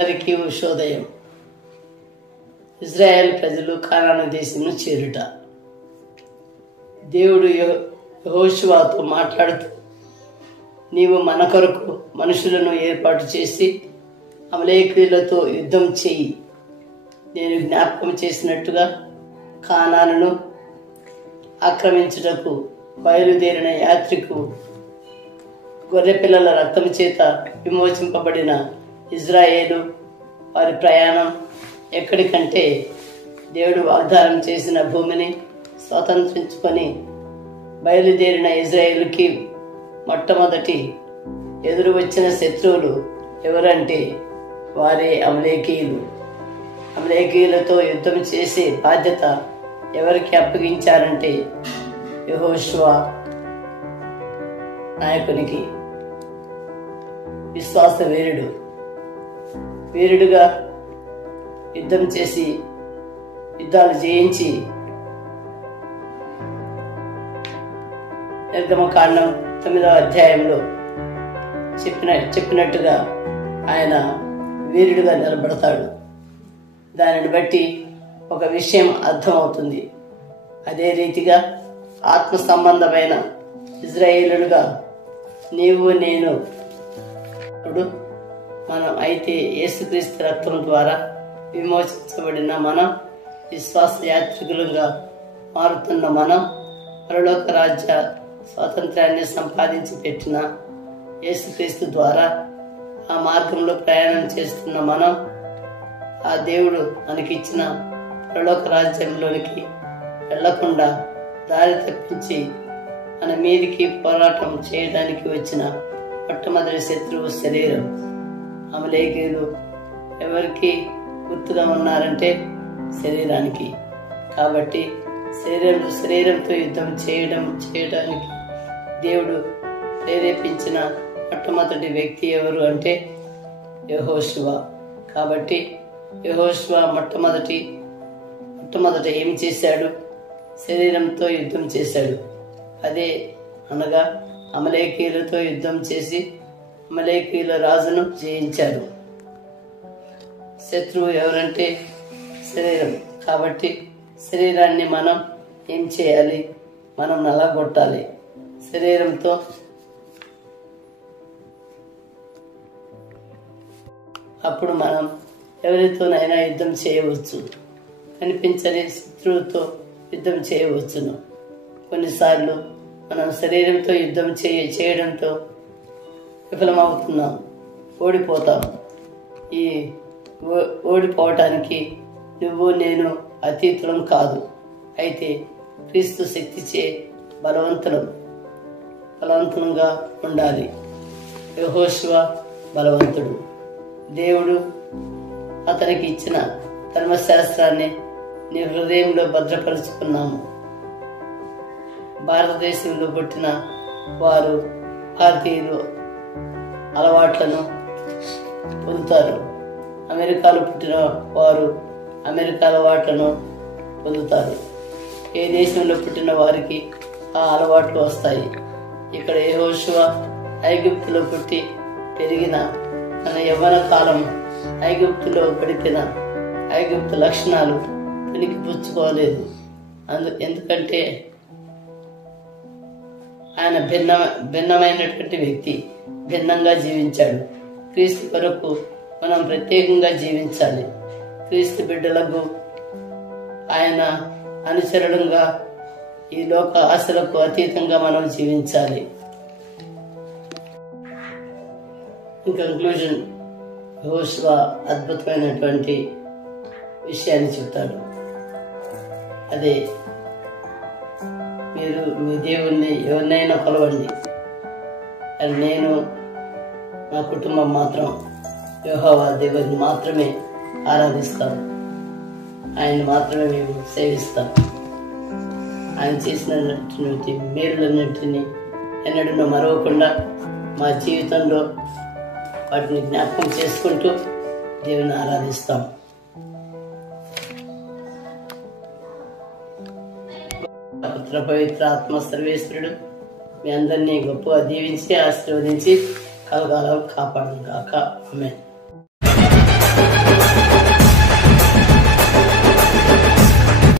అందరికీ ఉషోదయం. ఇజ్రాయేల్ ప్రజలు కానాను దేశంను చేరుట. దేవుడు యెహోషువతో మాట్లాడుతూ, నీవు మన కొరకు మనుషులను ఏర్పాటు చేసి అమలేకీయులతో యుద్ధం చేయి. నేను జ్ఞాపకం చేసినట్టుగా కానానును ఆక్రమించుటకు బయలుదేరిన యాత్రికు గొర్రెపిల్లల రక్తం చేత విమోచింపబడిన ఇజ్రాయేలు వారి ప్రయాణం ఎక్కడికంటే దేవుడు వాగ్దానం చేసిన భూమిని స్వతంత్రించుకొని బయలుదేరిన ఇజ్రాయేలుకి మొట్టమొదటి ఎదురు వచ్చిన శత్రువులు ఎవరంటే వారే అమలేకీయులు. అమలేకీయులతో యుద్ధం చేసే బాధ్యత ఎవరికి అప్పగించారంటే యెహోషువ నాయకునికి. విశ్వాస వీరుడుగా యుద్ధం చేసి యుద్ధాలు జయించి నిర్గమకాండం 9వ అధ్యాయంలో చెప్పినట్టుగా ఆయన వీరుడుగా నిలబడతాడు. దానిని బట్టి ఒక విషయం అర్థమవుతుంది. అదే రీతిగా ఆత్మ సంబంధమైన ఇజ్రాయేలుగా నీవు నేను మనం అయితే యేసుక్రీస్తు రక్తం ద్వారా విమోచించబడిన మనం, విశ్వాస యాత్రికులుగా మారుతున్న మనం, పరలోక రాజ్య స్వాతంత్రాన్ని సంపాదించి పెట్టిన యేసుక్రీస్తు ద్వారా ఆ మార్గంలో ప్రయాణం చేస్తున్న మనం, ఆ దేవుడు మనకిచ్చిన పరలోక రాజ్యంలోనికి వెళ్లకుండా దారి తప్పించి మన మీదికి పోరాటం చేయడానికి వచ్చిన మొట్టమొదటి శత్రువు శరీరం. అమలేకీయులు ఎవరికి గుర్తుగా ఉన్నారంటే శరీరానికి. కాబట్టి శరీరంతో యుద్ధం చేయడానికి దేవుడు ప్రేరేపించిన మొట్టమొదటి వ్యక్తి ఎవరు అంటే యెహోషువ. కాబట్టి యెహోషువ మొట్టమొదట ఏం చేశాడు? శరీరంతో యుద్ధం చేశాడు. అదే అనగా అమలేకీయులతో యుద్ధం చేసి అమలేకీయుల రాజును జయించాడు. శత్రువు ఎవరంటే శరీరం. కాబట్టి శరీరాన్ని మనం ఏం చేయాలి? మనం నలగొట్టాలి. శరీరంతో అప్పుడు మనం ఎవరితోనైనా యుద్ధం చేయవచ్చు. కనిపించని శత్రువుతో యుద్ధం చేయవచ్చును. కొన్నిసార్లు మనం శరీరంతో యుద్ధం చేయడంతో విఫలమవుతున్నాం, ఓడిపోతాం. ఈ ఓడిపోవటానికి నువ్వు నేను అతీతులం కాదు. అయితే క్రీస్తు శక్తిచే బలవంతంగా ఉండాలి. యెహోషువ బలవంతుడు. దేవుడు అతనికి ఇచ్చిన ధర్మశాస్త్రాన్ని నీ హృదయంలో భద్రపరుచుకున్నాము. భారతదేశంలో పుట్టిన వారు భారతీయులు అలవాట్లను పొందుతారు. అమెరికాలో పుట్టిన వారు అమెరికా అలవాట్లను పొందుతారు. ఏ దేశంలో పుట్టిన వారికి ఆ అలవాట్లు వస్తాయి. ఇక్కడ యెహోషువ ఐగుప్తులో పుట్టి పెరిగిన, తన యవ్వన కాలం ఐగుప్తులో గడిపిన ఐగుప్తు లక్షణాలు పునికి పుచ్చుకోలేదు. ఎందుకంటే ఆయన భిన్నమైనటువంటి వ్యక్తి, భిన్నంగా జీవించాడు. క్రీస్తు కొరకు మనం ప్రత్యేకంగా జీవించాలి. క్రీస్తు బిడ్డలకు ఆయన అనుచరులంగా ఈ లోక ఆశలకు అతీతంగా మనం జీవించాలి. ఇన్ కంక్లూజన్, యెహోషువ అద్భుతమైనటువంటి విషయాన్ని చెప్తాడు. అదే, మీరు మీ దేవుణ్ణి ఎవరినైనా కొలవండి, అది నేను నా కుటుంబం మాత్రం యెహోవా దేవుని మాత్రమే ఆరాధిస్తాం. ఆయన మాత్రమే మేము సేవిస్తాం. ఆయన చేసినటువంటి మేలులన్నింటినీ ఎన్నడూ మరవకుండా మా జీవితంలో వాటిని జ్ఞాపకం చేసుకుంటూ దేవుని ఆరాధిస్తాం. పుత్ర పవిత్ర ఆత్మ సర్వేశ్వరుడు మీ అందరినీ గొప్పగా దీవించి ఆశీర్వదించి కలగాలం కాపాడును గాక. ఆమేన్.